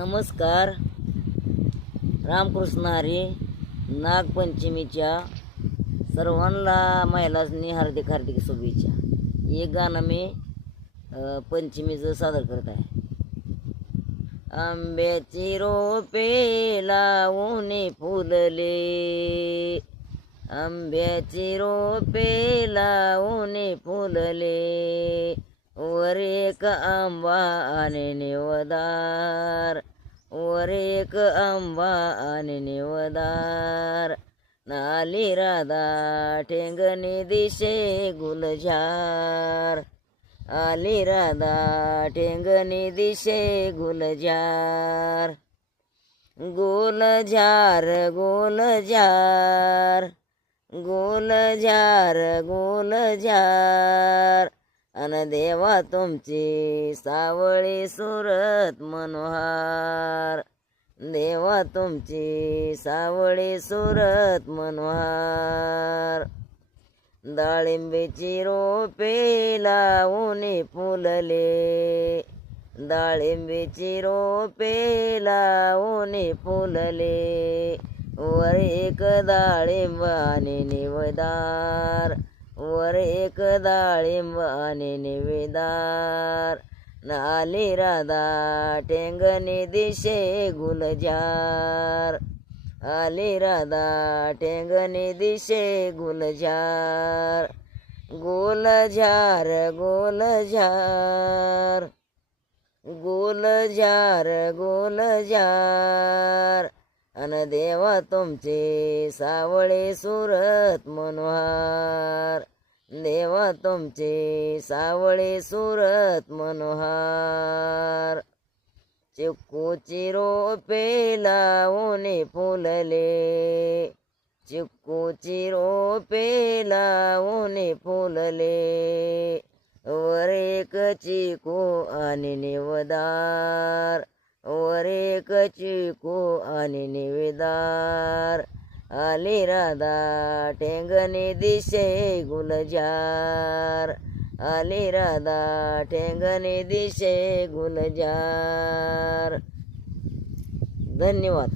नमस्कार. रामकृष्ण हरी. नागपंचमीच्या सर्वांना महिलांनी हार्दिक हार्दिक शुभेच्छा. एक गाणं मी पंचमीचं सादर करत आहे. आंब्याची रोपे लावून फुलले, आंब्याची रोपे लावून फुलले, वर एक आंबा आणि निवदार, वर एक आंबा आणि निवदार. नाली राधा ठेंगणी दिशे गुलजार, आली राधा ठेंगणी दिशे गुलजार. गोलजार गोलजार, गोलजार गोलजार, अन देवा तुमची सावळी सुरत मनोहार, देवा तुमची सावळी सुरत मनोहार. डाळिंबीची रोपे लावून फुलले, डाळिंबीची रोपे लावून फुलले, वर एक डाळिंब आणि निवदार, वर एक डाळिंब आणि निवेदार. नाली राधा ठेंगणी दिशे गुलजार, आली राधा ठेंगणी दिशे गुलजार. गोलजार गोलजार, गोलजार गोलजार, अन देवा तुमचे सावळे सुरत मनोहार, देवा तुमचे सावळे सुरत मनोहार. चिक्कूची रोपे लावून फुलले, चिक्कूची रोपे लावून फुलले, वर एक चिकू आणि निवदार, वर एक चिकू आणि निवेदार. आली राधा ठेंगणी दिशे गुलजार, आली राधा ठेंगणी दिशे गुलजार. धन्यवाद.